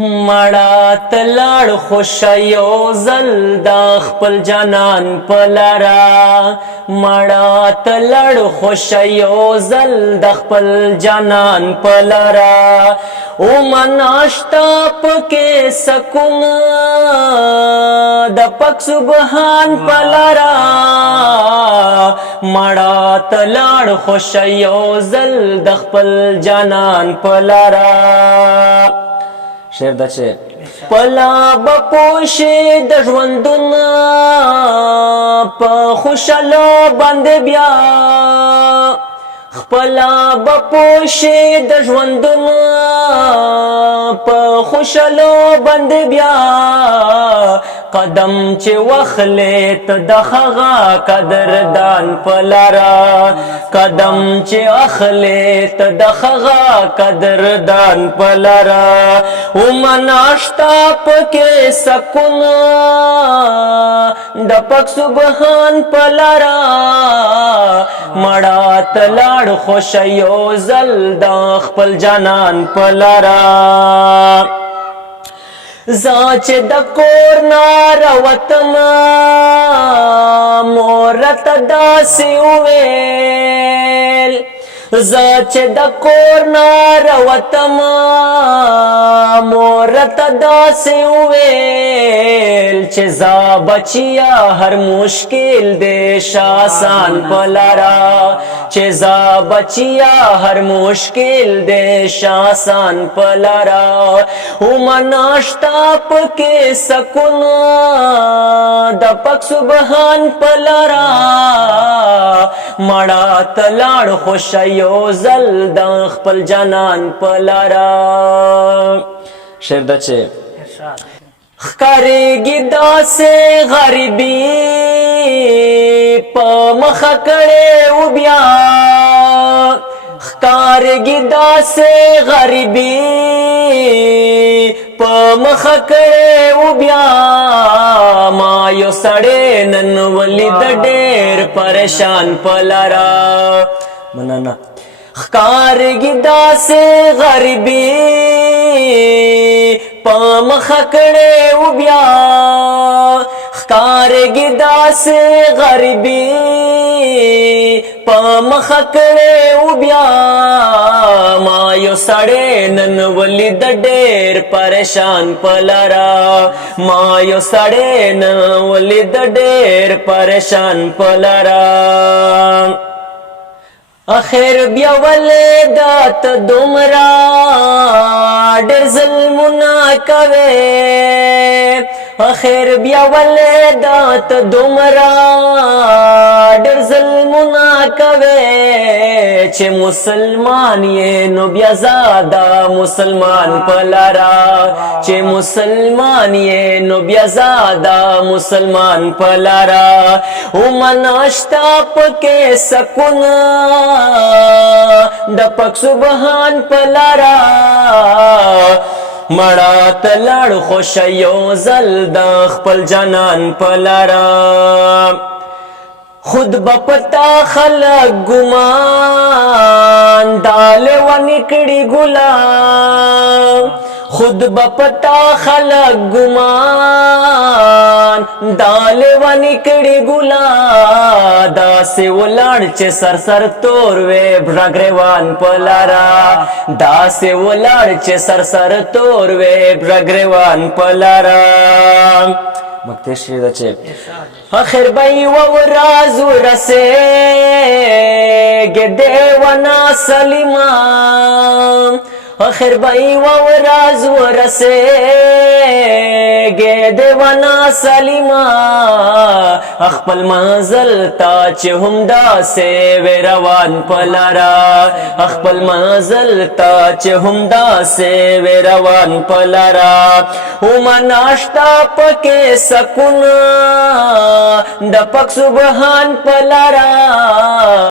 مړه تلړ خوشیو زل د خپل جانان پلرا مړه تلړ خوشیو زل د خپل جانان پلرا او مناشتا پکې سکون د پاک سبحان پلرا مړه تلړ خوشیو زل د خپل جانان پلرا شعر دا چه پلا بپوشی د ژوندون په خوشالو باندې بیا خپلا بپوشی د ژوندون په خوشالو باندې بیا قدم چې وخلې ته د هغه قدردان پلرا قدم چې اخلې ته د هغه قدردان پلرا او مناشتا پکې سکون د پاک سبحان پلرا مړه تلاړ خوشیو زل د خپل جانان پلرا زاچ د کور ناروتم مورت داسې وویل زاچ د کور ناروتم مورت داسې وویل چې زا بچیا هر مشکل دې شاسان پلرا چې زا بچیا هر مشکل دې شاسان پلرا او مناشتا پکې سکون د پاک سبحان پلرا مړه تلاړ خوشیو زل د خپل جانان پلرا شعر دا چه خکارېږي داسې غریبي په مخه کړې و بیا خکارېږي داسې غریبي په مخه کړې و بیا ما یو سړی نن ولید ډېر پریشان پلرا مننه خکارېږي داسې غریبي په مخه کړې و بیا خکارېږي داسې غریبي په مخه کړې و بیا ما یو سړی نن ولید ډېر پریشان پلرا ما یو سړی نن ولید ډېر پریشان پلرا اخر بیا ولې دات دومره ډېر ظلمونه کوې اخر بیا ولې دات دومره ډېر ظلمونه کوې چې مسلمان یې نو بیا زاده مسلمان پلرا چې مسلمان یې نو بیا زاده مسلمان پلرا او مناشتا پکې سکون د پاک سبحان پلرا مړه تلاړ خوشیو زل د خپل جانان پلرا خود بپتا خلق گمان دال ونکړي ګلان خود بپتا خلق گمان دال ونکړي ګلا داسې ولاړ چې سر سر تور وې برګریوان پلرا داسې ولاړ چې سر سر تور وې برګریوان پلرا مکته شي دا چې اخر بای و راز ورسه دیوانا سلیما اخر بای و راز ورسه دیوانا سلیما خپل منزل تا چې هم داسې وې روان پلرا خپل منزل تا چې هم داسې وې روان پلرا او مناشتا پکې سکون د پاک سبحان پلرا